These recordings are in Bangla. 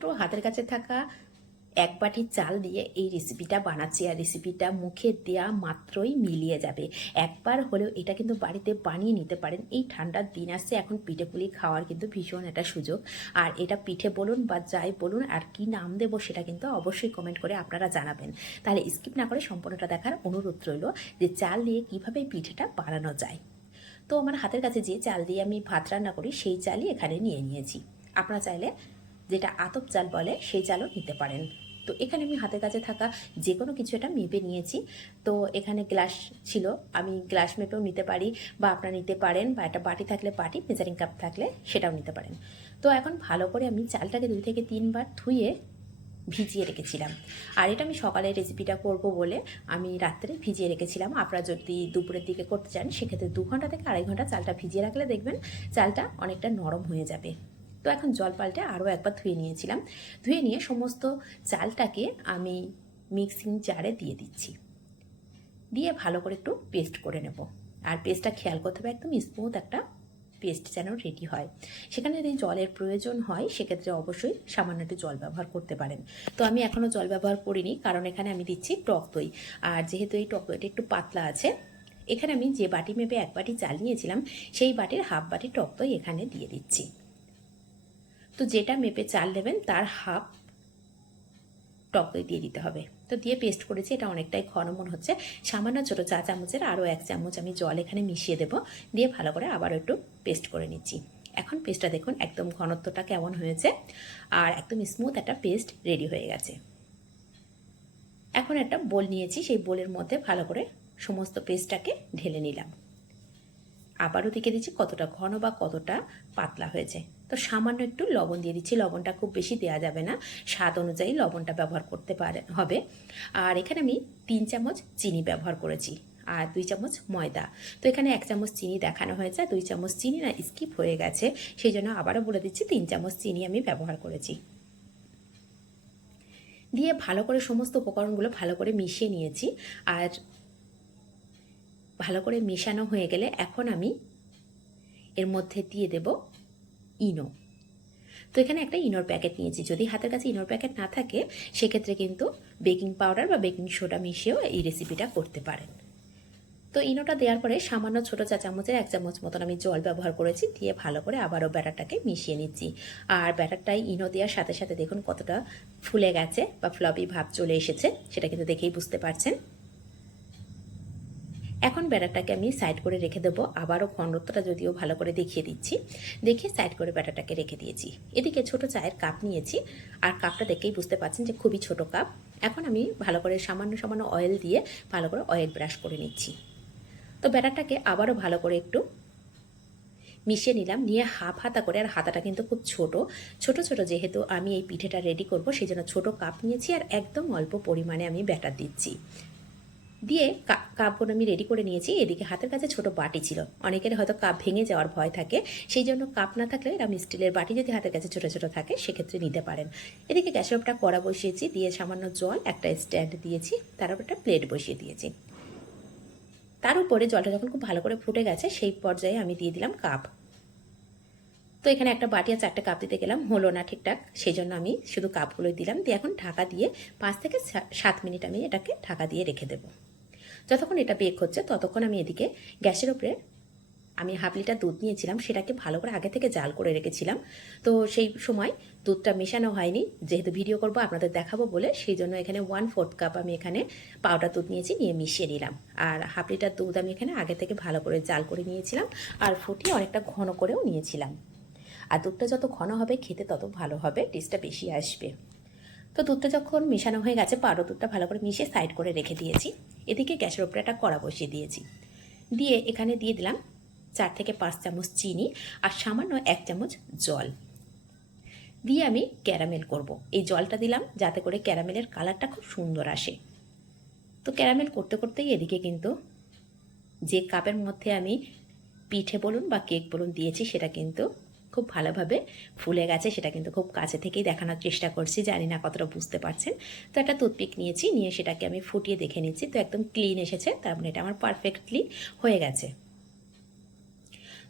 তো হাতের কাছে থাকা এক বাটি চাল দিয়ে এই রেসিপিটা বানাচ্ছি। আর রেসিপিটা মুখে দেওয়া মাত্রই মিলিয়ে যাবে। একবার হলেও এটা কিন্তু বাড়িতে বানিয়ে নিতে পারেন। এই ঠান্ডার দিন আসছে, এখন পিঠে পুলি খাওয়ার কিন্তু ভীষণ একটা সুযোগ। আর এটা পিঠে বলুন বা যাই বলুন, আর কি নাম দেবো সেটা কিন্তু অবশ্যই কমেন্ট করে আপনারা জানাবেন। তাহলে স্কিপ না করে সম্পূর্ণটা দেখার অনুরোধ রইল যে চাল দিয়ে কীভাবে পিঠেটা বানানো যায়। তো আমার হাতের কাছে যে চাল দিয়ে আমি ভাত রান্না করি, সেই চালই এখানে নিয়ে নিয়েছি। আপনারা চাইলে যেটা আতপ চাল বলে, সেই চালও নিতে পারেন। তো এখানে আমি হাতের কাছে থাকা যে কোনো কিছু একটা মেপে নিয়েছি। তো এখানে গ্লাস ছিল, আমি গ্লাস মেপেও নিতে পারি বা আপনারা নিতে পারেন বা একটা বাটি থাকলে বাটি মেজারিং কাপ থাকলে সেটাও নিতে পারেন। তো এখন ভালো করে আমি চালটাকে দুই থেকে তিনবার ধুয়ে ভিজিয়ে রেখেছিলাম। আর এটা আমি সকালে রেসিপিটা করব বলে আমি রাত্রে ভিজিয়ে রেখেছিলাম। আপনারা যদি দুপুরের দিকে করতে চান, সেক্ষেত্রে দু ঘণ্টা থেকে আড়াই ঘণ্টা চালটা ভিজিয়ে রাখলে দেখবেন চালটা অনেকটা নরম হয়ে যাবে। তো এখন জল পাল্টে আরও একবার ধুয়ে নিয়েছিলাম। ধুয়ে নিয়ে সমস্ত চালটাকে আমি মিক্সিং জারে দিয়ে দিচ্ছি। দিয়ে ভালো করে একটু পেস্ট করে নেব। আর পেস্টটা খেয়াল করতে হবে, একদম স্মুথ একটা পেস্ট যেন রেডি হয়। সেখানে যদি জলের প্রয়োজন হয়, সেক্ষেত্রে অবশ্যই সামান্য একটু জল ব্যবহার করতে পারেন। তো আমি এখনও জল ব্যবহার করিনি, কারণ এখানে আমি দিচ্ছি টক দই। আর যেহেতু এই টক দইটা একটু পাতলা আছে, এখানে আমি যে বাটি মেপে এক বাটি চাল নিয়েছিলাম, সেই বাটির হাফ বাটি টক দই এখানে দিয়ে দিচ্ছি। তো যেটা মেপে চাল নেবেন তার হাফ টক দই দিয়ে দিতে হবে। তো দিয়ে পেস্ট করেছি, এটা অনেকটাই ঘন মনে হচ্ছে। সামান্য ছোটো চা চামচের আরও এক চামচ আমি জল এখানে মিশিয়ে দেব। দিয়ে ভালো করে আবার একটু পেস্ট করে নিচ্ছি। এখন পেস্টটা দেখুন, একদম ঘনত্বটা কেমন হয়েছে। আর একদম স্মুথ একটা পেস্ট রেডি হয়ে গেছে। এখন একটা বোল নিয়েছি, সেই বোলের মধ্যে ভালো করে সমস্ত পেস্টটাকে ঢেলে নিলাম। আবারও দেখে দিচ্ছি কতটা ঘন বা কতটা পাতলা হয়েছে। তো সামান্য একটু লবণ দিয়ে দিচ্ছি। লবণটা খুব বেশি দেওয়া যাবে না। স্বাদ অনুযায়ী লবণটা ব্যবহার করতে পারে, হবে। আর এখানে আমি তিন চামচ চিনি ব্যবহার করেছি আর দুই চামচ ময়দা। তো এখানে এক চামচ চিনি দেখানো হয়েছে, দুই চামচ চিনি না, স্কিপ হয়ে গেছে। সেই জন্য আবারও বলে দিচ্ছি, তিন চামচ চিনি আমি ব্যবহার করেছি। দিয়ে ভালো করে সমস্ত উপকরণগুলো ভালো করে মিশিয়ে নিয়েছি। আর ভালো করে মেশানো হয়ে গেলে এখন আমি এর মধ্যে দিয়ে দেব ইনো। তো এখানে একটা ইনোর প্যাকেট নিয়েছি। যদি হাতের কাছে ইনোর প্যাকেট না থাকে, সেক্ষেত্রে কিন্তু বেকিং পাউডার বা বেকিং সোডা মিশিয়েও এই রেসিপিটা করতে পারেন। তো ইনোটা দেওয়ার পরে সামান্য ছোটো চা চামচের এক চামচ মতন আমি জল ব্যবহার করেছি, দিয়ে ভালো করে আবারও ব্যাটারটাকে মিশিয়ে নিচ্ছি। আর ব্যাটারটাই ইনো দেওয়ার সাথে সাথে দেখুন কতটা ফুলে গেছে বা ফ্লপি ভাব চলে এসেছে, সেটা কিন্তু দেখেই বুঝতে পারছেন। এখন ব্যাটারটাকে আমি সাইড করে রেখে দেবো। আবারও ঘনত্বটা যদিও ভালো করে দেখিয়ে দিচ্ছি। দেখে সাইড করে ব্যাটারটাকে রেখে দিয়েছি। এদিকে ছোট চায়ের কাপ নিয়েছি। আর কাপটা দেখেই বুঝতে পারছেন যে খুবই ছোট কাপ এখন আমি ভালো করে সামান্য সামান্য অয়েল দিয়ে ভালো করে অয়েল ব্রাশ করে নিচ্ছি। তো ব্যাটারটাকে আবারও ভালো করে একটু মিশিয়ে নিলাম। নিয়ে হাফ হাতা করে, আর হাতাটা কিন্তু খুব ছোট। ছোট ছোট যেহেতু আমি এই পিঠেটা রেডি করব, সেই জন্য ছোটো কাপ নিয়েছি। আর একদম অল্প পরিমাণে আমি ব্যাটার দিচ্ছি। দিয়ে কাপগুলো আমি রেডি করে নিয়েছি। এদিকে হাতের কাছে ছোট বাটি ছিল। অনেকের হয়তো কাপ ভেঙে যাওয়ার ভয় থাকে। সেই জন্য কাপ না থাকলে এরকম স্টিলের বাটি যদি হাতের কাছে ছোট ছোট থাকে, সেক্ষেত্রে নিতে পারেন। এদিকে গ্যাসের উপরটা কড়া বসিয়েছি, দিয়ে সামান্য জল, একটা স্ট্যান্ড দিয়েছি, তার উপর একটা প্লেট বসিয়ে দিয়েছি। তার উপরে জলটা যখন খুব ভালো করে ফুটে গেছে, সেই পর্যায়ে আমি দিয়ে দিলাম কাপ। তো এখানে একটা বাটি আর চারটে কাপ দিতে গেলাম, হলো না ঠিকঠাক। সেই জন্য আমি শুধু কাপগুলোই দিলাম। দিয়ে এখন ঢাকা দিয়ে পাঁচ থেকে সাত মিনিট আমি এটাকে ঢাকা দিয়ে রেখে দেবো। যতক্ষণ এটা বেক হচ্ছে, ততক্ষণ আমি এদিকে গ্যাসের উপরে আমি হাফ লিটার দুধ নিয়েছিলাম, সেটাকে ভালো করে আগে থেকে জাল করে রেখেছিলাম। তো সেই সময় দুধটা মেশানো হয়নি, যেহেতু ভিডিও করব, আপনাদের দেখাবো বলে, সেই জন্য এখানে ওয়ান ফোর্থ কাপ আমি এখানে পাউডার দুধ নিয়েছি, নিয়ে মিশিয়ে নিলাম। আর হাফ লিটার দুধ আমি এখানে আগে থেকে ভালো করে জাল করে নিয়েছিলাম, আর ফুটিয়ে অনেকটা ঘন করেও নিয়েছিলাম। আর দুধটা যত ঘন হবে, খেতে তত ভালো হবে টেস্টটা বেশি আসবে। তো দুধটা যখন মেশানো হয়ে গেছে পাউডার দুধটা ভালো করে মিশিয়ে সাইড করে রেখে দিয়েছি। এদিকে গ্যাসের উপরে একটা কড়া বসিয়ে দিয়েছি। দিয়ে এখানে দিয়ে দিলাম চার থেকে পাঁচ চামচ চিনি আর সামান্য এক চামচ জল। দিয়ে আমি ক্যারামেল করব। এই জলটা দিলাম যাতে করে ক্যারামেলের কালারটা খুব সুন্দর আসে। তো ক্যারামেল করতে করতেই এদিকে কিন্তু যে কাপের মধ্যে আমি পিঠে বলুন বা কেক বলুন দিয়েছি, সেটা কিন্তু খুব ভালোভাবে ফুলে গেছে, সেটা কিন্তু খুব কাছে থেকেই দেখানোর চেষ্টা করছি, জানি না কতটা বুঝতে পারছেন। তো একটা টুথপিক নিয়েছি, নিয়ে সেটাকে আমি ফুটিয়ে দেখে নিচ্ছি, তো একদম ক্লিন এসেছে, তার মানে এটা আমার পারফেক্টলি হয়ে গেছে।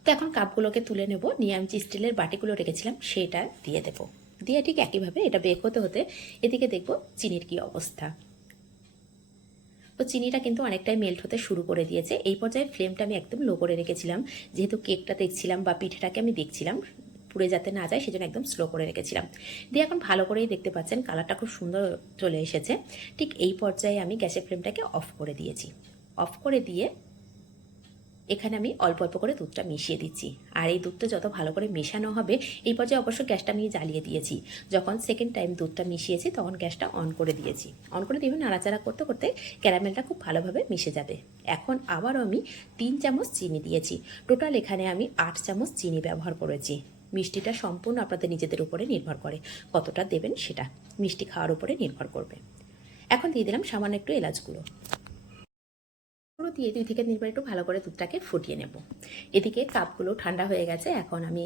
তো এখন কাপগুলোকে তুলে নেব, নিয়ে আমি যে স্টিলের বাটিগুলো রেখেছিলাম, সেটা দিয়ে দেবো। দিয়ে ঠিক একইভাবে এটা বেক হতে হতে এদিকে দেখব চিনির কি অবস্থা। তো চিনিটা কিন্তু অনেকটাই মেল্ট হতে শুরু করে দিয়েছে। এই পর্যায়ে ফ্লেমটা আমি একদম লো করে রেখেছিলাম। যেহেতু কেকটা দেখছিলাম বা পিঠেটাকে আমি দেখছিলাম, পুড়ে যাতে না যায় সেজন্য একদম স্লো করে রেখেছিলাম। দিয়ে এখন ভালো করেই দেখতে পাচ্ছেন কালারটা খুব সুন্দর চলে এসেছে। ঠিক এই পর্যায়ে আমি গ্যাসের ফ্লেমটাকে অফ করে দিয়েছি। অফ করে দিয়ে এখানে আমি অল্প অল্প করে দুধটা মিশিয়ে দিচ্ছি। আর এই দুধটা যত ভালো করে মেশানো হবে, এই পর্যায়ে অবশ্য গ্যাসটা আমি জ্বালিয়ে দিয়েছি। যখন সেকেন্ড টাইম দুধটা মিশিয়েছি, তখন গ্যাসটা অন করে দিয়েছি। অন করে দিয়ে নাড়াচাড়া করতে করতে ক্যারামেলটা খুব ভালোভাবে মিশে যাবে। এখন আবারও আমি তিন চামচ চিনি দিয়েছি। টোটাল এখানে আমি আট চামচ চিনি ব্যবহার করেছি। মিষ্টিটা সম্পূর্ণ আপনাদের নিজেদের উপরে নির্ভর করে, কতটা দেবেন সেটা। মিষ্টি খাওয়ার উপরে নির্ভর করবে। এখন দিয়ে দিলাম সামান্য একটু এলাচগুলো পুরো দিয়ে দুই থেকে তিনবার একটু ভালো করে দুধটাকে ফুটিয়ে নেব। এদিকে কাপগুলো ঠান্ডা হয়ে গেছে, এখন আমি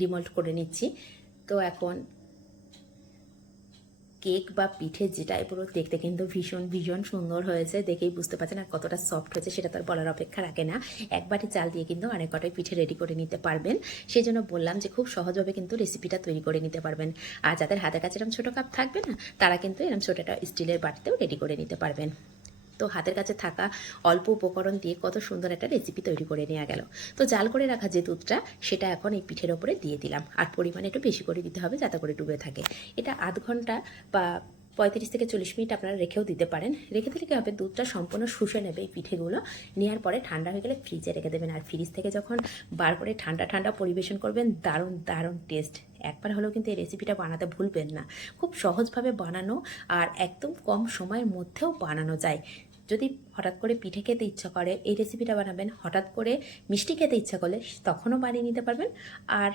ডিমল্ট করে নিচ্ছি। তো এখন কেক বা পিঠে যেটাই পুরো দেখতে কিন্তু ভীষণ ভীষণ সুন্দর হয়েছে। দেখেই বুঝতে পারছেন আর কতটা সফট হয়েছে, সেটা তো আর বলার অপেক্ষা রাখে না। এক বাটি চাল দিয়ে কিন্তু অনেক কটাই পিঠে রেডি করে নিতে পারবেন। সেই জন্য বললাম যে খুব সহজভাবে কিন্তু রেসিপিটা তৈরি করে নিতে পারবেন। আর যাদের হাতের কাছে এরকম ছোটো কাপ থাকবে না, তারা কিন্তু এরকম ছোটোটা স্টিলের বাটিতেও রেডি করে নিতে পারবেন। তো হাতের কাছে থাকা অল্প উপকরণ দিয়ে কত সুন্দর একটা রেসিপি তৈরি করে নেওয়া গেল। তো জাল করে রাখা যে দুধটা, সেটা এখন এই পিঠের ওপরে দিয়ে দিলাম। আর পরিমাণে একটু বেশি করে দিতে হবে যাতে করে ডুবে থাকে। এটা আধ ঘণ্টা বা পঁয়ত্রিশ থেকে চল্লিশ মিনিট আপনারা রেখেও দিতে পারেন। রেখে দিলে কী হবে, দুধটা সম্পূর্ণ শুষে নেবে এই পিঠেগুলো। নেওয়ার পরে ঠান্ডা হয়ে গেলে ফ্রিজে রেখে দেবেন। আর ফ্রিজ থেকে যখন বার করে ঠান্ডা ঠান্ডা পরিবেশন করবেন, দারুণ দারুণ টেস্ট একবার হলেও কিন্তু এই রেসিপিটা বানাতে ভুলবেন না। খুব সহজভাবে বানানো আর একদম কম সময়ের মধ্যেও বানানো যায়। যদি হঠাৎ করে পিঠে খেতে ইচ্ছা করে, এই রেসিপিটা বানাবেন, হঠাৎ করে মিষ্টি খেতে ইচ্ছা করলে তখনও বানিয়ে নিতে পারবেন। আর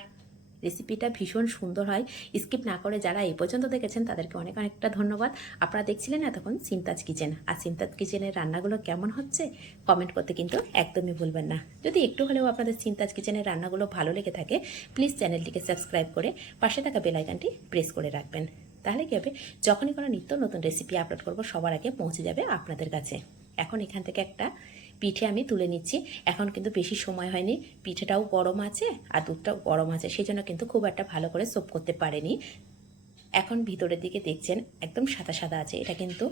রেসিপিটা ভীষণ সুন্দর হয়। স্কিপ না করে যারা এই পর্যন্ত দেখেছেন, তাদেরকে অনেক অনেকটা ধন্যবাদ। আপনারা দেখছিলেন এতক্ষণ সিমতাজ কিচেন আর সিমতাজ কিচেনের রান্নাগুলো কেমন হচ্ছে কমেন্ট করতে কিন্তু একদমই ভুলবেন না। যদি একটু হলেও আপনাদের সিমতাজ কিচেনের রান্নাগুলো ভালো লেগে থাকে প্লিজ চ্যানেলটিকে সাবস্ক্রাইব করে পাশে থাকা বেলাইকানটি প্রেস করে রাখবেন। তাহলে কী হবে? যখনই কোনো নিত্য নতুন রেসিপি আপলোড করব, সবার আগে পৌঁছে যাবে আপনাদের কাছে। এখন এখান থেকে একটা পিঠে আমি তুলে নিচ্ছি। এখন কিন্তু বেশি সময় হয়নি। পিঠেটাও গরম আছে আর দুধটাও গরম আছে সেই জন্য কিন্তু খুব একটা ভালো করে সোপ করতে পারেনি। এখন ভিতরের দিকে দেখছেন, একদম সাদা সাদা আছে। এটা কিন্তু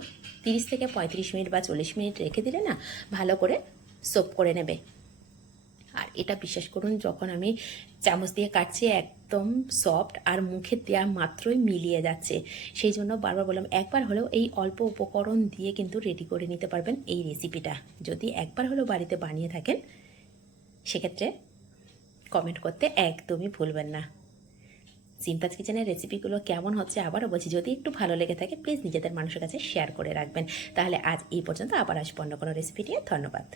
তিরিশ থেকে পঁয়ত্রিশ মিনিট বা চল্লিশ মিনিট রেখে দিলে না ভালো করে সোপ করে নেবে। আর এটা বিশ্বাস করুন, যখন আমি চামচ দিয়ে কাটছি, একদম সফট আর মুখে দেওয়া মাত্রই মিলিয়ে যাচ্ছে। সেই জন্য বারবার বললাম, একবার হলেও এই অল্প উপকরণ দিয়ে কিন্তু রেডি করে নিতে পারবেন এই রেসিপিটা যদি একবার হলেও বাড়িতে বানিয়ে থাকেন, সেক্ষেত্রে কমেন্ট করতে একদমই ভুলবেন না। সিমতাজ কিচেনের রেসিপিগুলো কেমন হচ্ছে আবারও বলছি, যদি একটু ভালো লেগে থাকে প্লিজ নিজেদের মানুষের কাছে শেয়ার করে রাখবেন। তাহলে আজ এই পর্যন্ত, আবার আসব অন্য কোনো রেসিপি নিয়ে। ধন্যবাদ।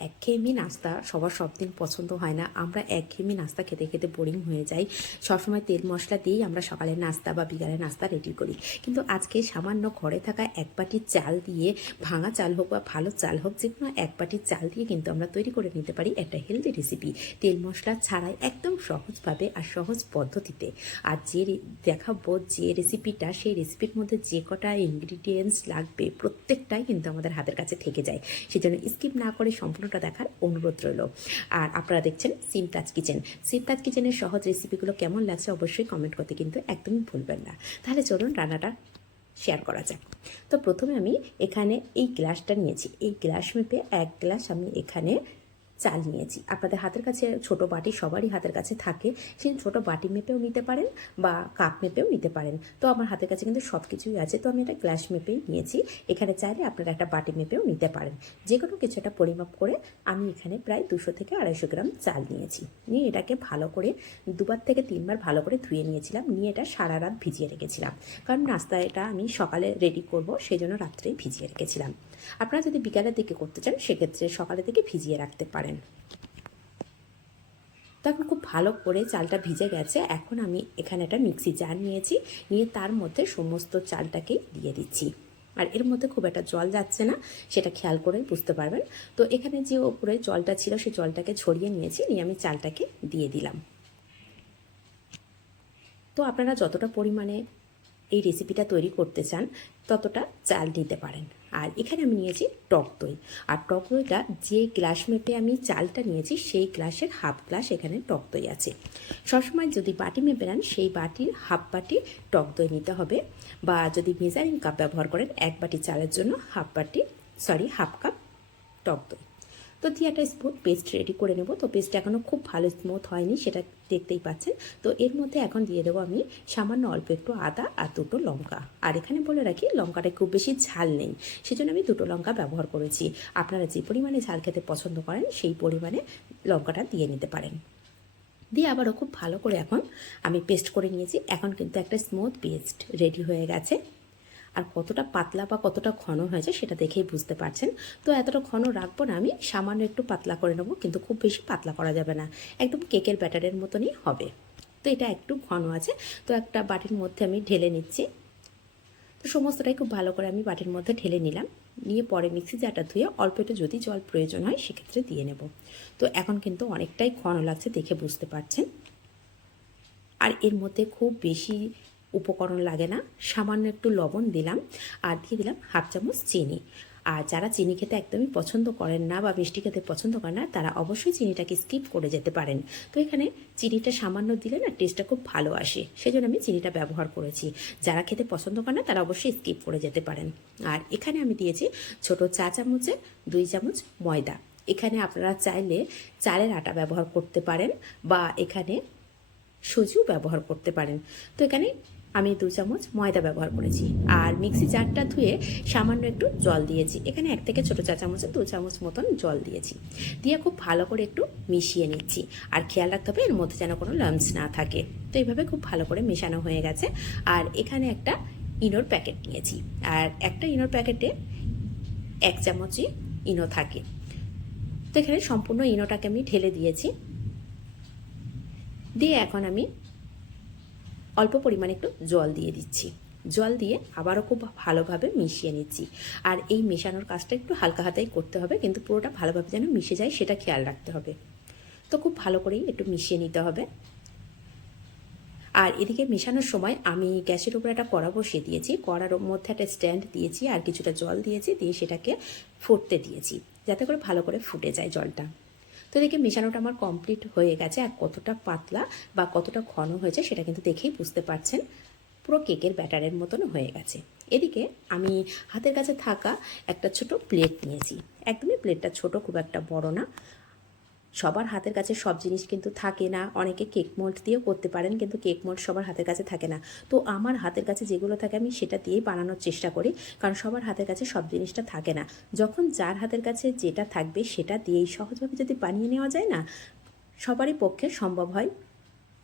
একঘেয়েমি নাস্তা সবার সব দিন পছন্দ হয় না। আমরা একঘেয়েমি নাস্তা খেতে খেতে বোরিং হয়ে যাই। সবসময় তেল মশলা দিয়েই আমরা সকালের নাস্তা বা বিকালের নাস্তা রেডি করি। কিন্তু আজকে সামান্য ঘরে থাকা এক বাটি চাল দিয়ে, ভাঙা চাল হোক বা ভালো চাল হোক, যে কোনো এক বাটি চাল দিয়ে কিন্তু আমরা তৈরি করে নিতে পারি একটা হেলদি রেসিপি তেল মশলা ছাড়াই একদম সহজভাবে আর সহজ পদ্ধতিতে। আর যে দেখাবো যে রেসিপিটা সেই রেসিপির মধ্যে যে কটা ইনগ্রিডিয়েন্টস লাগবে প্রত্যেকটাই কিন্তু আমাদের হাতের কাছে থেকে যায়। সেজন্য স্কিপ না করে সম্পূর্ণটা দেখার অনুরোধ রইল। আর আপনারা দেখছেন সিমতাজ কিচেন। সিমতাজ কিচেনের সহজ রেসিপিগুলো কেমন লাগছে অবশ্যই কমেন্ট করতে কিন্তু একদমই ভুলবেন না। তাহলে চলুন রান্নাটা শেয়ার করা যাক। তো প্রথমে আমি এখানে এই গ্লাসটা নিয়েছি। এই গ্লাস মেপে এক গ্লাস আমি এখানে চাল নিয়েছি আপনাদের হাতের কাছে ছোট বাটি সবারই হাতের কাছে থাকে। সেই ছোট বাটি মেপেও নিতে পারেন বা কাপ মেপেও নিতে পারেন। তো আমার হাতের কাছে কিন্তু সব কিছুই আছে। তো আমি একটা গ্লাস মেপেই নিয়েছি। এখানে চাইলে আপনারা একটা বাটি মেপেও নিতে পারেন। যে কোনো কিছু একটা পরিমাপ করে আমি এখানে প্রায় দুশো থেকে আড়াইশো গ্রাম চাল নিয়েছি। নিয়ে এটাকে ভালো করে দুবার থেকে তিনবার ভালো করে ধুয়ে নিয়েছিলাম। নিয়ে এটা সারা রাত ভিজিয়ে রেখেছিলাম। কারণ নাস্তা এটা আমি সকালে রেডি করব সেই জন্য রাত্রেই ভিজিয়ে রেখেছিলাম। আপনারা যদি বিকালের দিকে করতে চান, সেক্ষেত্রে সকালের দিকে ভিজিয়ে রাখতে পারেন। তখন খুব ভালো করে চালটা ভিজে গেছে। এখন আমি এখানে একটা মিক্সি জার নিয়েছি, নিয়ে তার মধ্যে সমস্ত চালটাকেই দিয়ে দিচ্ছি। আর এর মধ্যে খুব একটা জল যাচ্ছে না, সেটা খেয়াল করে বুঝতে পারবেন। তো এখানে যে ওপরে জলটা ছিল সেই জলটাকে ছড়িয়ে নিয়েছি, নিয়ে আমি চালটাকে দিয়ে দিলাম। তো আপনারা যতটা পরিমাণে এই রেসিপিটা তৈরি করতে চান, ততটা চাল নিতে পারেন। আর এখানে আমি নিয়েছি টক দই। আর টক দইটা যে গ্লাস মেপে আমি চালটা নিয়েছি, সেই গ্লাসের হাফ গ্লাস এখানে টক দই আছে। সবসময় যদি বাটি মেপে নেন, সেই বাটির হাফ বাটি টক দই নিতে হবে। বা যদি মেজারিং কাপ ব্যবহার করেন, এক বাটি চালের জন্য হাফ বাটি, সরি, হাফ কাপ টক দই। তো দিয়ে একটা স্মুথ পেস্ট রেডি করে নেব। তো পেস্ট এখনও খুব ভালো স্মুথ হয়নি, সেটা দেখতেই পাচ্ছেন। তো এর মধ্যে এখন দিয়ে দেবো আমি সামান্য অল্প একটু আদা আর দুটো লঙ্কা। আর এখানে বলে রাখি লঙ্কাটা খুব বেশি ঝাল নেই, সেজন্য আমি দুটো লঙ্কা ব্যবহার করেছি। আপনারা যে পরিমাণে ঝাল খেতে পছন্দ করেন, সেই পরিমাণে লঙ্কাটা দিয়ে নিতে পারেন। দিয়ে আবারও খুব ভালো করে এখন আমি পেস্ট করে নিয়েছি। এখন কিন্তু একটা স্মুথ পেস্ট রেডি হয়ে গেছে। আর কতটা পাতলা বা কতটা ঘন হয়েছে সেটা দেখেই বুঝতে পারছেন। তো এতটা ঘন রাখব না আমি, সামান্য একটু পাতলা করে নেব, কিন্তু খুব বেশি পাতলা করা যাবে না। একদম কেকের ব্যাটারের মতনই হবে। তো এটা একটু ঘন আছে, তো একটা বাটির মধ্যে আমি ঢেলে নিচ্ছি। তো সমস্তটাই খুব ভালো করে আমি বাটির মধ্যে ঢেলে নিলাম। নিয়ে পরে মিক্সি জারটা ধুয়ে অল্প একটু যদি জল প্রয়োজন হয় সেক্ষেত্রে দিয়ে নেব। তো এখন কিন্তু অনেকটাই ঘন লাগছে দেখে বুঝতে পারছেন। আর এর মধ্যে খুব বেশি উপকরণ লাগে না, সামান্য একটু লবণ দিলাম আর দিয়ে দিলাম হাফ চামচ চিনি। আর যারা চিনি খেতে একদমই পছন্দ করেন না বা মিষ্টি খেতে পছন্দ করেন না, তারা অবশ্যই চিনিটাকে স্কিপ করে যেতে পারেন। তো এখানে চিনিটা সামান্য দিলে না টেস্টটা খুব ভালো আসে, সেজন্য আমি চিনিটা ব্যবহার করেছি। যারা খেতে পছন্দ করেন না, তারা অবশ্যই স্কিপ করে যেতে পারেন। আর এখানে আমি দিয়েছি ছোট চা চামচে দুই চামচ ময়দা। এখানে আপনারা চাইলে চালের আটা ব্যবহার করতে পারেন বা এখানে সুজিও ব্যবহার করতে পারেন। তো এখানে আমি দু চামচ ময়দা ব্যবহার করেছি। আর মিক্সি জারটা ধুয়ে সামান্য একটু জল দিয়েছি। এখানে এক থেকে ছোটো চা চামচে দু চামচ মতন জল দিয়েছি। দিয়ে খুব ভালো করে একটু মিশিয়ে নিচ্ছি। আর খেয়াল রাখতে হবে এর মধ্যে যেন কোনো লামস না থাকে। তো এইভাবে খুব ভালো করে মেশানো হয়ে গেছে। আর এখানে একটা ইনোর প্যাকেট নিয়েছি। আর একটা ইনোর প্যাকেটে এক চামচই ইনো থাকে। তো এখানে সম্পূর্ণ ইনোটাকে আমি ঢেলে দিয়েছি। দিয়ে এখন আমি অল্প পরিমাণে একটু জল দিয়ে দিচ্ছি। জল দিয়ে আবারও খুব ভালোভাবে মিশিয়ে নিচ্ছি। আর এই মেশানোর কাজটা একটু হালকা হাতেই করতে হবে, কিন্তু পুরোটা ভালোভাবে যেন মিশে যায় সেটা খেয়াল রাখতে হবে। তো খুব ভালো করেই একটু মিশিয়ে নিতে হবে। আর এদিকে মেশানোর সময় আমি গ্যাসের উপরে একটা কড়া বসিয়ে দিয়েছি। কড়ার মধ্যে একটা স্ট্যান্ড দিয়েছি আর কিছুটা জল দিয়েছি, দিয়ে সেটাকে ফুটতে দিয়েছি। যাতে করে ভালো করে ফুটে যায় জলটা। তো দেখে মেশানোটা আমার কমপ্লিট হয়ে গেছে আর কতটা পাতলা বা কতটা ঘন হয়েছে সেটা কিন্তু দেখেই বুঝতে পারছেন। পুরো কেকের ব্যাটারের মতন হয়ে গেছে। এদিকে আমি হাতের কাছে থাকা একটা ছোট প্লেট নিয়েছি। একদমই প্লেটটা ছোট, খুব একটা বড় না। সবার হাতের কাছে সব জিনিস কিন্তু থাকে না। অনেকে কেক মোল্ড দিয়েও করতে পারেন, কিন্তু কেক মোল্ড সবার হাতের কাছে থাকে না। তো আমার হাতের কাছে যেগুলো থাকে, আমি সেটা দিয়েই বানানোর চেষ্টা করি, কারণ সবার হাতের কাছে সব জিনিসটা থাকে না। যখন যার হাতের কাছে যেটা থাকবে, সেটা দিয়েই সহজভাবে যদি বানিয়ে নেওয়া যায় না, সবারই পক্ষে সম্ভব হয়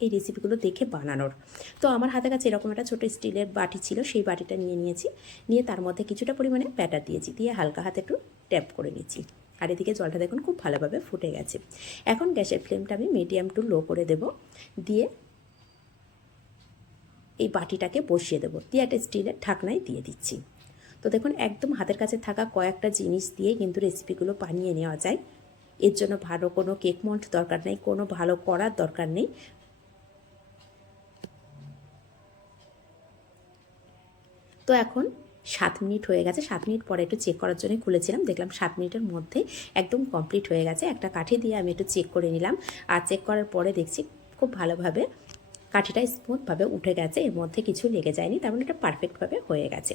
এই রেসিপিগুলো দেখে বানানোর। তো আমার হাতের কাছে এরকম একটা ছোটো স্টিলের বাটি ছিল, সেই বাটিটা নিয়ে নিয়েছি। নিয়ে তার মধ্যে কিছুটা পরিমাণে ব্যাটার দিয়েছি, দিয়ে হালকা হাতে একটু ট্যাপ করে নিচ্ছি। আর এদিকে জলটা দেখুন খুব ভালোভাবে ফুটে গেছে। এখন গ্যাসের ফ্লেমটা আমি মিডিয়াম টু লো করে দেব। দিয়ে এই বাটিটাকে বসিয়ে দেবো। দিয়ে একটা স্টিলের ঢাকনায় দিয়ে দিচ্ছি। তো দেখুন, একদম হাতের কাছে থাকা কয়েকটা জিনিস দিয়ে কিন্তু রেসিপিগুলো বানিয়ে নেওয়া যায়। এর জন্য ভালো কোনো কেক মল্ট দরকার নেই, কোনো ভালো করার দরকার নেই। তো এখন সাত মিনিট হয়ে গেছে। সাত মিনিট পরে একটু চেক করার জন্য খুলেছিলাম। দেখলাম সাত মিনিটের মধ্যে একদম কমপ্লিট হয়ে গেছে। একটা কাঠি দিয়ে আমি একটু চেক করে নিলাম। আর চেক করার পরে দেখছি খুব ভালোভাবে কাঠিটা স্মুথভাবে উঠে গেছে। এর মধ্যে কিছু লেগে যায়নি। তার মানে এটা পারফেক্টভাবে হয়ে গেছে।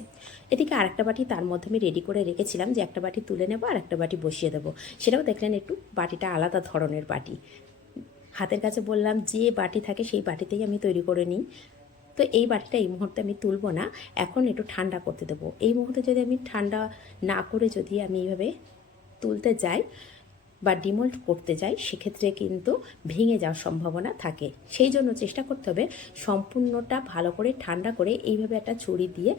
এদিকে আরেকটা বাটি তার মধ্যে আমি রেডি করে রেখেছিলাম যে একটা বাটি তুলে নেব আর একটা বাটি বসিয়ে দেবো। সেটাও দেখলেন একটু বাটিটা আলাদা ধরনের বাটি। হাতের কাছে বললাম যে বাটি থাকে সেই বাটিতেই আমি তৈরি করে নিই। তো এই বাটিটা এই মুহূর্তে আমি তুলব না। এখন একটু ঠান্ডা করতে দেবো। এই মুহূর্তে যদি আমি ঠান্ডা না করে যদি আমি এইভাবে তুলতে যাই বা ডিমোল্ড করতে যাই, সেক্ষেত্রে কিন্তু ভেঙে যাওয়ার সম্ভাবনা থাকে। সেই জন্য চেষ্টা করতে হবে সম্পূর্ণটা ভালো করে ঠান্ডা করে এইভাবে একটা ছুরি দিয়ে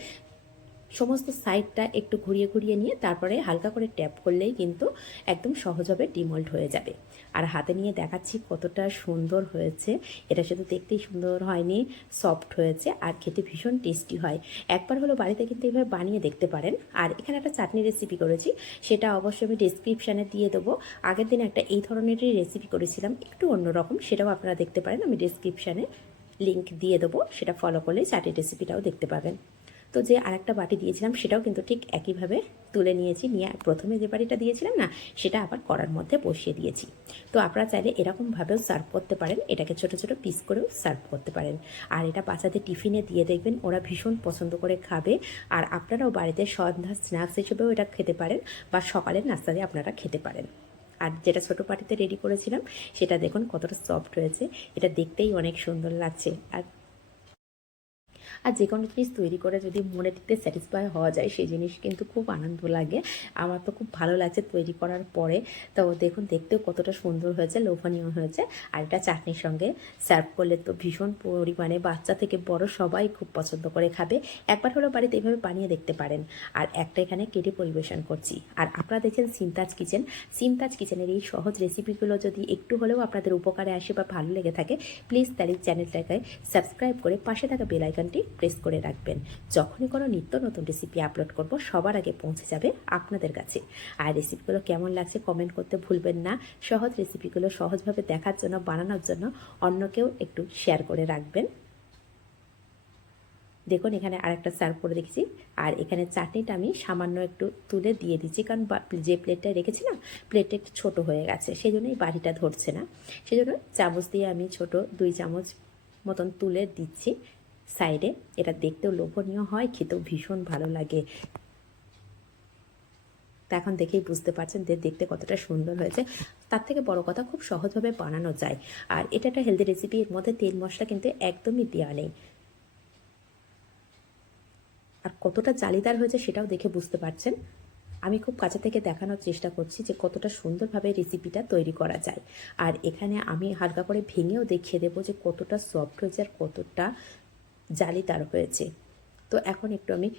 সমস্ত সাইডটা একটু ঘুরিয়ে ঘুরিয়ে নিয়ে তারপরে হালকা করে ট্যাপ করলেই কিন্তু একদম সহজভাবে ডিমোল্ড হয়ে যাবে। আর হাতে নিয়ে দেখাচ্ছি কতটা সুন্দর হয়েছে। এটা শুধু দেখতেই সুন্দর হয়নি, সফট হয়েছে আর খেতে ভীষণ টেস্টি হয়। একবার হলো বাড়িতে কিন্তু এভাবে বানিয়ে দেখতে পারেন। আর এখানে একটা চাটনি রেসিপি করেছি, সেটা অবশ্যই আমি ডিসক্রিপশানে দিয়ে দেবো। আগের দিন একটা এই ধরনেরই রেসিপি করেছিলাম, একটু অন্যরকম সেটাও আপনারা দেখতে পারেন। আমি ডিসক্রিপশানে লিঙ্ক দিয়ে দেবো, সেটা ফলো করলে চাটের রেসিপিটাও দেখতে পাবেন। তো যে আরেকটা বাটি দিয়েছিলাম, সেটাও কিন্তু ঠিক একইভাবে তুলে নিয়েছি। নিয়ে প্রথমে যে বাটিটা দিয়েছিলাম না, সেটা আবার করার মধ্যে বসিয়ে দিয়েছি। তো আপনারা চাইলে এরকমভাবেও সার্ভ করতে পারেন। এটাকে ছোট ছোট পিস করেও সার্ভ করতে পারেন। আর এটা বাচ্চাদের টিফিনে দিয়ে দেখবেন, ওরা ভীষণ পছন্দ করে খাবে। আর আপনারাও বাড়িতে সন্ধ্যা স্ন্যাক্স হিসেবেও এটা খেতে পারেন বা সকালের নাস্তা দিয়ে আপনারা খেতে পারেন। আর যেটা ছোটো পাটিতে রেডি করেছিলাম, সেটা দেখুন কতটা সফট হয়েছে। এটা দেখতেই অনেক সুন্দর লাগছে। আর আর যে কোনো জিনিস তৈরি করে যদি মনে দিতে স্যাটিসফাই হওয়া যায়, সেই জিনিস কিন্তু খুব আনন্দ লাগে। আমার তো খুব ভালো লাগছে তৈরি করার পরে। তো দেখুন, দেখতেও কতটা সুন্দর হয়েছে, লোভনীয় হয়েছে। আর এটা চাটনির সঙ্গে সার্ভ করলে তো ভীষণ পরিমাণে বাচ্চা থেকে বড় সবাই খুব পছন্দ করে খাবে। একবার হলেও বাড়িতে এইভাবে বানিয়ে দেখতে পারেন। আর একটা এখানে কেটে পরিবেশন করছি। আর আপনারা দেখছেন সিমতাজ কিচেন। সিমতাজ কিচেনের এই সহজ রেসিপিগুলো যদি একটু হলেও আপনাদের উপকারে আসে বা ভালো লেগে থাকে প্লিজ তাহলে চ্যানেলটাকে সাবস্ক্রাইব করে পাশে থাকা বেল প্রেস করে রাখবেন। যখনই কোনো নিত্য নতুন রেসিপি আপলোড করব, সবার আগে পৌঁছে যাবে আপনাদের কাছে। আর রেসিপিগুলো কেমন লাগছে কমেন্ট করতে ভুলবেন না। সহজ রেসিপিগুলো সহজভাবে দেখার জন্য, বানানোর জন্য অন্যকেও একটু শেয়ার করে রাখবেন। দেখুন, এখানে আরেকটা সার্ভ করে রেখেছি। আর এখানে চাটনিটা আমি সামান্য একটু তুলে দিয়ে দিচ্ছি। কারণ যে প্লেটটা রেখেছিলাম প্লেটটা একটু ছোটো হয়ে গেছে। সেই জন্যই বাড়িটা ধরছে না। সেই জন্য চামচ দিয়ে আমি ছোট দুই চামচ মতন তুলে দিচ্ছি। সাইডে এটা দেখতেও লোভনীয় হয়, খেতেও ভীষণ ভালো লাগে। তা এখন দেখেই বুঝতে পারছেন যে দেখতে কতটা সুন্দর হয়েছে। তার থেকে বড় কথা খুব সহজভাবে বানানো যায়। আর এটা একটা হেলদি রেসিপি এর মধ্যে তেল মশলা কিন্তু একদমই দেওয়া নেই। আর কতটা জালিদার হয়েছে সেটাও দেখে বুঝতে পারছেন। আমি খুব কাছে থেকে দেখানোর চেষ্টা করছি যে কতটা সুন্দরভাবে রেসিপিটা তৈরি করা যায়। আর এখানে আমি হালকা করে ভেঙেও দেখিয়ে দেবো যে কতটা সফট হয়েছে আর কতটা জালিদার হয়েছে। তো এখন একটু আমি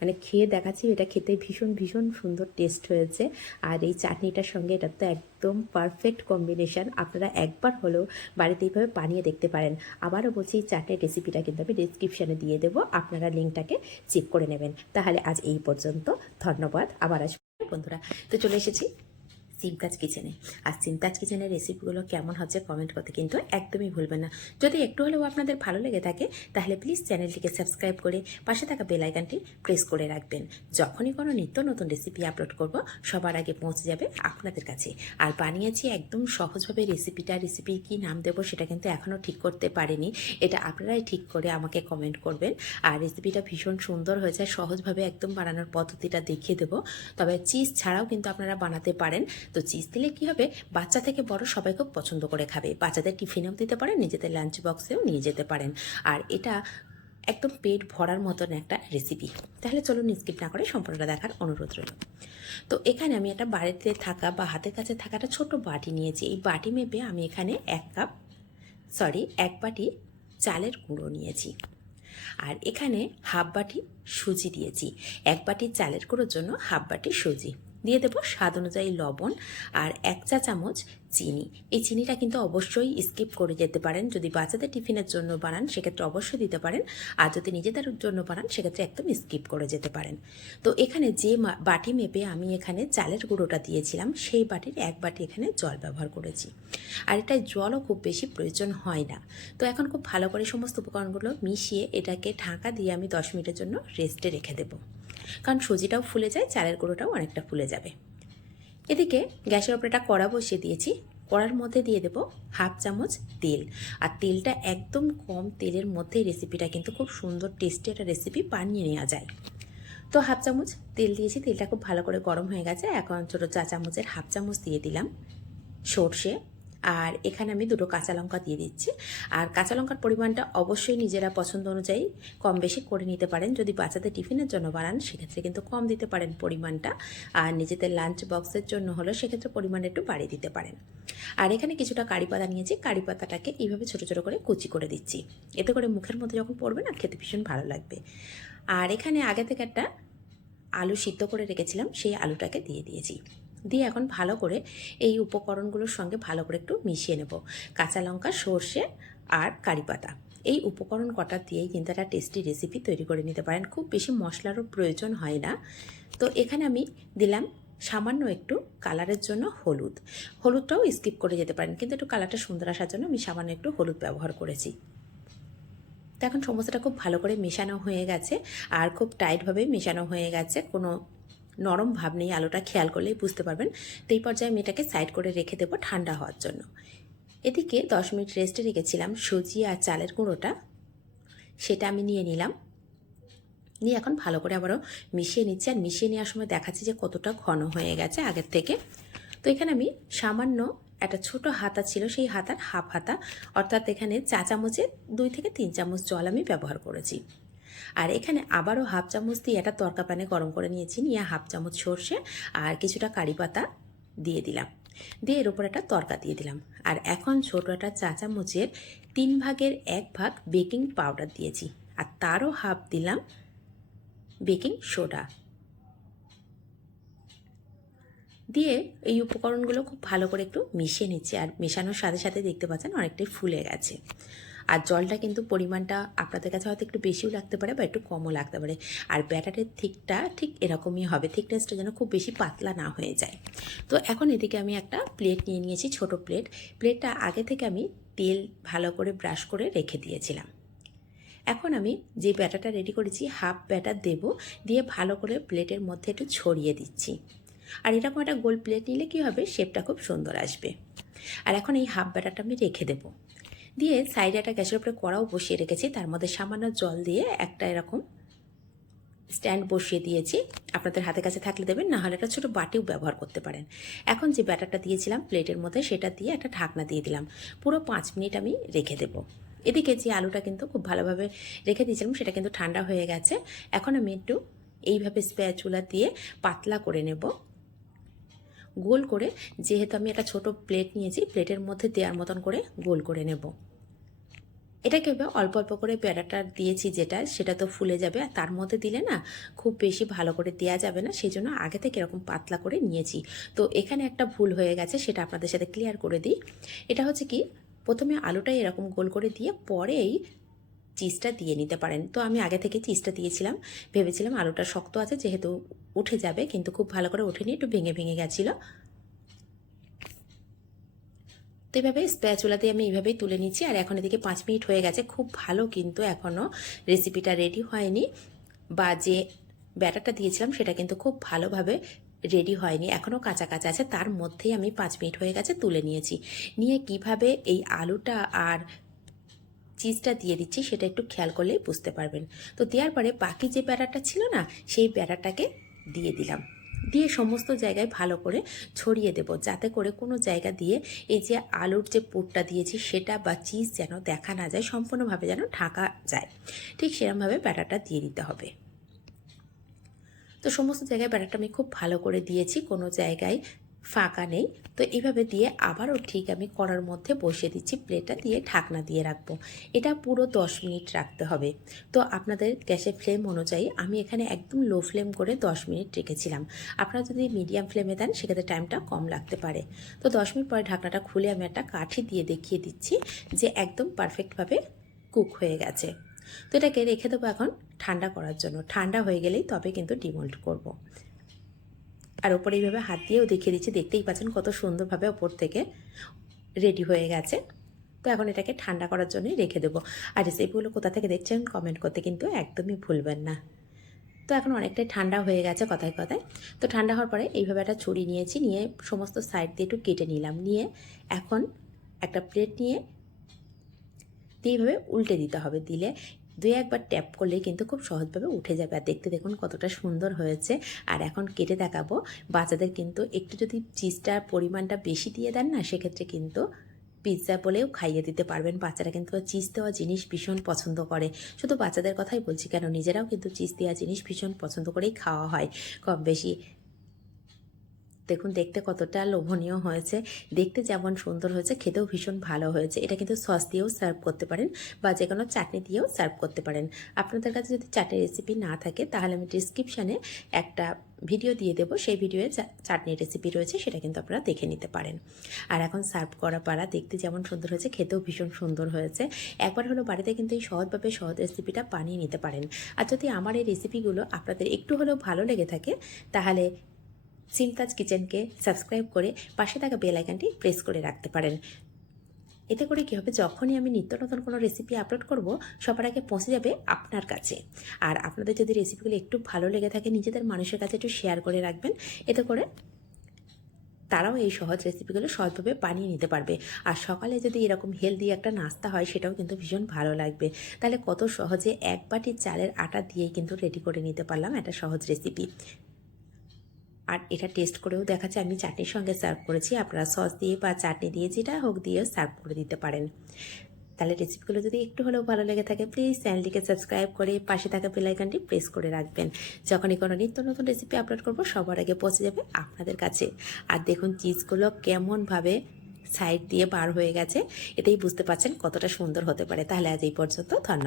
মানে খেয়ে দেখাচ্ছি, এটা খেতে ভীষণ ভীষণ সুন্দর টেস্ট হয়েছে। আর এই চাটনিটার সঙ্গে এটা তো একদম পারফেক্ট কম্বিনেশন আপনারা একবার হলেও বাড়িতে এইভাবে বানিয়ে দেখতে পারেন। আবারও বলছি, এই চাটনির রেসিপিটা কিন্তু আমি ডিসক্রিপশানে দিয়ে দেবো। আপনারা লিঙ্কটাকে চেক করে নেবেন। তাহলে আজ এই পর্যন্ত। ধন্যবাদ। আবার আসবেন বন্ধুরা। তো চলে এসেছি। সিমতাজ কিচেনে আর সিমতাজ কিচেনের রেসিপিগুলো কেমন হচ্ছে কমেন্ট করতে কিন্তু একদমই ভুলবেন না। যদি একটু হলেও আপনাদের ভালো লেগে থাকে, তাহলে প্লিজ চ্যানেলটিকে সাবস্ক্রাইব করে পাশে থাকা বেল আইকনটি প্রেস করে রাখবেন। যখনই কোনো নিত্য নতুন রেসিপি আপলোড করব, সবার আগে পৌঁছে যাবে আপনাদের কাছে। আর বানিয়েছি একদম সহজভাবে রেসিপিটা রেসিপি কী নাম দেবো সেটা কিন্তু এখনও ঠিক করতে পারিনি। এটা আপনারাই ঠিক করে আমাকে কমেন্ট করবেন। আর রেসিপিটা ভীষণ সুন্দর হয়েছে, সহজভাবে একদম বানানোর পদ্ধতিটা দেখিয়ে দেবো। তবে চিজ ছাড়াও কিন্তু আপনারা বানাতে পারেন। তো চিজ দিলে কি হবে? বাচ্চা থেকে বড় সবাই খুব পছন্দ করে খাবে। বাচ্চাদের টিফিনেও দিতে পারেন, নিজেদের লাঞ্চ বক্সেও নিয়ে যেতে পারেন। আর এটা একদম পেট ভরার মতন একটা রেসিপি তাহলে চলুন স্কিপ না করে সম্পূর্ণটা দেখার অনুরোধ রইল। তো এখানে আমি একটা বাড়িতে থাকা বা হাতের কাছে থাকা একটা ছোট বাটি নিয়েছি। এই বাটি মেপে আমি এখানে এক কাপ সরি এক বাটি চালের গুঁড়ো নিয়েছি। আর এখানে হাফ বাটি সুজি দিয়েছি। এক বাটি চালের গুঁড়োর জন্য হাফ বাটি সুজি। দিয়ে দেবো স্বাদ অনুযায়ী লবণ আর এক চা চামচ চিনি। এই চিনিটা কিন্তু অবশ্যই স্কিপ করে যেতে পারেন। যদি বাচ্চাদের টিফিনের জন্য বানান, সেক্ষেত্রে অবশ্যই দিতে পারেন। আর যদি নিজেদের জন্য বানান, সেক্ষেত্রে একদম স্কিপ করে যেতে পারেন। তো এখানে যে বাটি মেপে আমি এখানে চালের গুঁড়োটা দিয়েছিলাম, সেই বাটির এক বাটি এখানে জল ব্যবহার করেছি। আর এটায় জলও খুব বেশি প্রয়োজন হয় না। তো এখন খুব ভালো করে সমস্ত উপকরণগুলো মিশিয়ে এটাকে ঢাকা দিয়ে আমি দশ মিনিটের জন্য রেস্টে রেখে দেবো। কারণ সুজিটাও ফুলে যায়, চালের গুঁড়োটাও অনেকটা ফুলে যাবে। এদিকে গ্যাসের ওপরে একটা কড়া বসিয়ে দিয়েছি। কড়ার মধ্যে দিয়ে দেবো হাফ চামচ তেল। আর তেলটা একদম কম তেলের মধ্যে রেসিপিটা কিন্তু খুব সুন্দর টেস্টি একটা রেসিপি বানিয়ে নেওয়া যায়। তো হাফ চামচ তেল দিয়েছি, তেলটা খুব ভালো করে গরম হয়ে গেছে। এখন ছোটো চা চামচের হাফ চামচ দিয়ে দিলাম। সর্ষে আর এখানে আমি দুটো কাঁচা লঙ্কা দিয়ে দিচ্ছি। আর কাঁচা লঙ্কার পরিমাণটা অবশ্যই নিজেরা পছন্দ অনুযায়ী কম বেশি করে নিতে পারেন। যদি বাচ্চাদের টিফিনের জন্য বানান, সেক্ষেত্রে কিন্তু কম দিতে পারেন পরিমাণটা। আর নিজেদের লাঞ্চ বক্সের জন্য হলে সেক্ষেত্রে পরিমাণ একটু বাড়িয়ে দিতে পারেন। আর এখানে কিছুটা কারি পাতা নিয়েছি। কারি পাতাটাকে এইভাবে ছোটো ছোটো করে কুচি করে দিচ্ছি। এতে করে মুখের মধ্যে যখন পড়বে না, খেতে ভীষণ ভালো লাগবে। আর এখানে আগে থেকে একটা আলু সিদ্ধ করে রেখেছিলাম, সেই আলুটাকে দিয়ে দিয়েছি। দিয়ে এখন ভালো করে এই উপকরণগুলোর সঙ্গে ভালো করে একটু মিশিয়ে নেব। কাঁচা লঙ্কা, সর্ষে আর কারি পাতা। এই উপকরণ কটা দিয়েই কিন্তু একটা টেস্টি রেসিপি তৈরি করে নিতে পারেন। খুব বেশি মশলারও প্রয়োজন হয় না। তো এখানে আমি দিলাম সামান্য একটু কালারের জন্য হলুদ। হলুদটাও স্কিপ করে যেতে পারেন, কিন্তু একটু কালারটা সুন্দর আসার জন্য আমি সামান্য একটু হলুদ ব্যবহার করেছি। তো এখন সমস্তটা খুব ভালো করে মেশানো হয়ে গেছে। আর খুব টাইটভাবে মেশানো হয়ে গেছে। কোনো নরম ভাব নেই, আলোটা খেয়াল করলেই বুঝতে পারবেন। তো এই পর্যায়ে আমি এটাকে সাইড করে রেখে দেবো ঠান্ডা হওয়ার জন্য। এদিকে দশ মিনিট রেস্টে রেখেছিলাম সুজি আর চালের গুঁড়োটা। সেটা আমি নিয়ে নিলাম। নিয়ে এখন ভালো করে আবারও মিশিয়ে নিচ্ছি। আর মিশিয়ে নেওয়ার সময় দেখাচ্ছি যে কতটা ঘন হয়ে গেছে আগের থেকে। তো এখানে আমি সামান্য একটা ছোট হাতা ছিল, সেই হাতার হাফ হাতা। অর্থাৎ এখানে চা চামচে দুই থেকে তিন চামচ জল আমি ব্যবহার করেছি। আর এখানে আবারও হাফ চামচ দিয়ে একটা তরকা প্যানে গরম করে নিয়েছি, নিয়ে হাফ চামচ সর্ষে আর কিছুটা কারি পাতা দিয়ে দিলাম। দিয়ে এর উপর একটা তরকা দিয়ে দিলাম। আর এখন ছোটো একটা চা চামচের তিন ভাগের এক ভাগ বেকিং পাউডার দিয়েছি। আর তারও হাফ দিলাম বেকিং সোডা। দিয়ে এই উপকরণগুলো খুব ভালো করে একটু মিশিয়ে নিচ্ছি। আর মেশানোর সাথে সাথে দেখতে পাচ্ছেন অনেকটাই ফুলে গেছে। আর জলটা কিন্তু পরিমাণটা আপনাদের কাছে হয়তো একটু বেশিও লাগতে পারে বা একটু কমও লাগতে পারে। আর ব্যাটারের থিকটা ঠিক এরকমই হবে। থিকনেসটা যেন খুব বেশি পাতলা না হয়ে যায়। তো এখন এদিকে আমি একটা প্লেট নিয়ে নিয়েছি, ছোট প্লেট প্লেটটা আগে থেকে আমি তেল ভালো করে ব্রাশ করে রেখে দিয়েছিলাম। এখন আমি যে ব্যাটারটা রেডি করেছি হাফ ব্যাটার দেব। দিয়ে ভালো করে প্লেটের মধ্যে একটু ছড়িয়ে দিচ্ছি। আর এরকম একটা গোল প্লেট নিলে কী হবে? শেপটা খুব সুন্দর আসবে। আর এখন এই হাফ ব্যাটারটা আমি রেখে দেবো। দিয়ে সাইডে একটা গ্যাসের উপরে কড়াও বসিয়ে রেখেছি। তার মধ্যে সামান্য জল দিয়ে একটা এরকম স্ট্যান্ড বসিয়ে দিয়েছি। আপনাদের হাতে কাছে থাকলে দেবেন, না হলে একটা ছোটো বাটিও ব্যবহার করতে পারেন। এখন যে ব্যাটারটা দিয়েছিলাম প্লেটের মধ্যে, সেটা দিয়ে একটা ঢাকনা দিয়ে দিলাম। পুরো পাঁচ মিনিট আমি রেখে দেবো। এদিকে যে আলুটা কিন্তু খুব ভালোভাবে রেখে দিয়েছিলাম, সেটা কিন্তু ঠান্ডা হয়ে গেছে। এখন আমি একটু এইভাবে স্প্যাচুলা দিয়ে পাতলা করে নেব। গোল করে, যেহেতু আমি একটা ছোট প্লেট নিয়েছি প্লেটের মধ্যে দেওয়ার মতন করে গোল করে নেব। এটাকে অল্প অল্প করে প্যারাটা দিয়েছি যেটা, সেটা তো ফুলে যাবে। আর তার মধ্যে দিলে না, খুব বেশি ভালো করে দেওয়া যাবে না সেই জন্য আগে থেকে এরকম পাতলা করে নিয়েছি। তো এখানে একটা ভুল হয়ে গেছে, সেটা আপনাদের সাথে ক্লিয়ার করে দিই। এটা হচ্ছে কি, প্রথমে আলুটাই এরকম গোল করে দিয়ে, পরেই চিজটা দিয়ে নিতে পারেন। তো আমি আগে থেকে চিজটা দিয়েছিলাম। ভেবেছিলাম আলুটা শক্ত আছে, যেহেতু উঠে যাবে, কিন্তু খুব ভালো করে ওঠেনি একটু ভেঙে ভেঙে গেছিল। তো এইভাবে স্প্যাচুলাতে আমি এইভাবেই তুলে নিচ্ছি, আর এখন এদিকে পাঁচ মিনিট হয়ে গেছে, খুব ভালো কিন্তু এখনও রেসিপিটা রেডি হয়নি, বা যে ব্যাটারটা দিয়েছিলাম, সেটা কিন্তু খুব ভালোভাবে রেডি হয়নি এখনও কাঁচা কাঁচা আছে, তার মধ্যেই আমি পাঁচ মিনিট হয়ে গেছে তুলে নিয়েছি। নিয়ে কীভাবে এই আলুটা আর চিজটা দিয়ে দিচ্ছি, সেটা একটু খেয়াল করলেই বুঝতে পারবেন। তো দেওয়ার পরে বাকি যে ব্যাটারটা ছিল না, সেই ব্যাটারটাকে দিয়ে দিলাম। দিয়ে সমস্ত জায়গায় ভালো করে ছড়িয়ে দেব, যাতে করে কোনো জায়গা দিয়ে এই যে আলুর যে পুরটা দিয়েছি, সেটা বা চিজ যেন দেখা না যায়, সম্পূর্ণভাবে যেন ঢাকা যায়। ঠিক সেরকমভাবে ব্যাটারটা দিয়ে দিতে হবে। তো সমস্ত জায়গায় ব্যাটারটা আমি খুব ভালো করে দিয়েছি, কোনো জায়গায় ফাঁকা নেই। তো এইভাবে দিয়ে আবারও ঠিক আমি কড়ার মধ্যে বসিয়ে দিচ্ছি, প্লেটটা দিয়ে ঢাকনা দিয়ে রাখব। এটা পুরো দশ মিনিট রাখতে হবে। তো আপনাদের গ্যাসের ফ্লেম অনুযায়ী আমি এখানে একদম লো ফ্লেম করে দশ মিনিট রেখেছিলাম। আপনারা যদি মিডিয়াম ফ্লেমে দেন, সেক্ষেত্রে টাইমটা কম লাগতে পারে। তো দশ মিনিট পরে ঢাকনাটা খুলে আমি একটা কাঠি দিয়ে দেখিয়ে দিচ্ছি যে একদম পারফেক্টভাবে কুক হয়ে গেছে। তো এটাকে রেখে দেবো এখন ঠান্ডা করার জন্য। ঠান্ডা হয়ে গেলেই তবে কিন্তু ডিমোল্ড করব। আর ওপরে এইভাবে হাত দিয়েও দেখিয়ে দিচ্ছি। দেখতেই পাচ্ছেন কত সুন্দরভাবে ওপর থেকে রেডি হয়ে গেছে। তো এখন এটাকে ঠান্ডা করার জন্যই রেখে দেবো। আর রেসিপিগুলো কোথা থেকে দেখছেন কমেন্ট করতে কিন্তু একদমই ভুলবেন না। তো এখন অনেকটাই ঠান্ডা হয়ে গেছে কথায় কথায়। তো ঠান্ডা হওয়ার পরে এইভাবে একটা ছুরি নিয়েছি, নিয়ে সমস্ত সাইড দিয়ে একটু কেটে নিলাম। নিয়ে এখন একটা প্লেট নিয়ে দিয়ে এইভাবে উল্টে দিতে হবে দিলে। দুই একবার ট্যাপ করলে কিন্তু খুব সহজভাবে উঠে যাবে। আর দেখতে দেখুন কতটা সুন্দর হয়েছে। আর এখন কেটে দেখাবো। বাচ্চাদের কিন্তু একটু যদি চিজটার পরিমাণটা বেশি দিয়ে দেন না, সেক্ষেত্রে কিন্তু পিৎজা বলেও খাইয়ে দিতে পারবেন। বাচ্চারা কিন্তু চিজ দেওয়া জিনিস ভীষণ পছন্দ করে। শুধু বাচ্চাদের কথাই বলছি, কেন নিজেরাও কিন্তু চিজ দেওয়া জিনিস ভীষণ পছন্দ করেই খাওয়া হয়। কম বেশি দেখুন, দেখতে কতটা লোভনীয় হয়েছে। দেখতে যেমন সুন্দর হয়েছে, খেতেও ভীষণ ভালো হয়েছে। এটা কিন্তু সস দিয়েও সার্ভ করতে পারেন বা যে কোনো চাটনি দিয়েও সার্ভ করতে পারেন। আপনাদের কাছে যদি চাটনি রেসিপি না থাকে, তাহলে আমি ডিসক্রিপশানে একটা ভিডিও দিয়ে দেবো। সেই ভিডিওয়ে চাটনির রেসিপি রয়েছে, সেটা কিন্তু আপনারা দেখে নিতে পারেন। আর এখন সার্ভ করা পারা দেখতে যেমন সুন্দর হয়েছে, খেতেও ভীষণ সুন্দর হয়েছে। একবার হলো বাড়িতে কিন্তু এই সহজভাবে সহজ রেসিপিটা বানিয়ে নিতে পারেন। আর যদি আমার এই রেসিপিগুলো আপনাদের একটু হলেও ভালো লেগে থাকে, তাহলে সিমতাজ কিচেনকে সাবস্ক্রাইব করে পাশে থাকা বেল আইকনটি প্রেস করে রাখতে পারেন। এতে করে কী হবে? যখনই আমি নিত্য নতুন কোনো রেসিপি আপলোড করব, সবার আগে পৌঁছে যাবে আপনার কাছে। আর আপনাদের যদি রেসিপিগুলো একটু ভালো লেগে থাকে, নিজেদের মানুষের কাছে একটু শেয়ার করে রাখবেন। এতে করে তারাও এই সহজ রেসিপিগুলো সহজভাবে বানিয়ে নিতে পারবে। আর সকালে যদি এরকম হেলদি একটা নাস্তা হয়, সেটাও কিন্তু ভীষণ ভালো লাগবে। তাহলে কত সহজে এক বাটি চালের আটা দিয়েই কিন্তু রেডি করে নিতে পারলাম একটা সহজ রেসিপি আর এটা টেস্ট করেও দেখাচ্ছে, আমি চাটনির সঙ্গে সার্ভ করেছি। আপনারা সস দিয়ে বা চাটনি দিয়ে যেটা হোক দিয়ে সার্ভ করে দিতে পারেন। তাহলে রেসিপিগুলো যদি একটু হলেও ভালো লেগে থাকে প্লিজ চ্যানেলটিকে সাবস্ক্রাইব করে পাশে থাকা বেলাইকনটি প্রেস করে রাখবেন। যখনই কোনো নিত্য নতুন রেসিপি আপলোড করব, সবার আগে পৌঁছে যাবে আপনাদের কাছে। আর দেখুন চিজগুলো কেমনভাবে সাইড দিয়ে বার হয়ে গেছে, এতেই বুঝতে পারছেন কতটা সুন্দর হতে পারে। তাহলে আজ এই পর্যন্ত, ধন্যবাদ।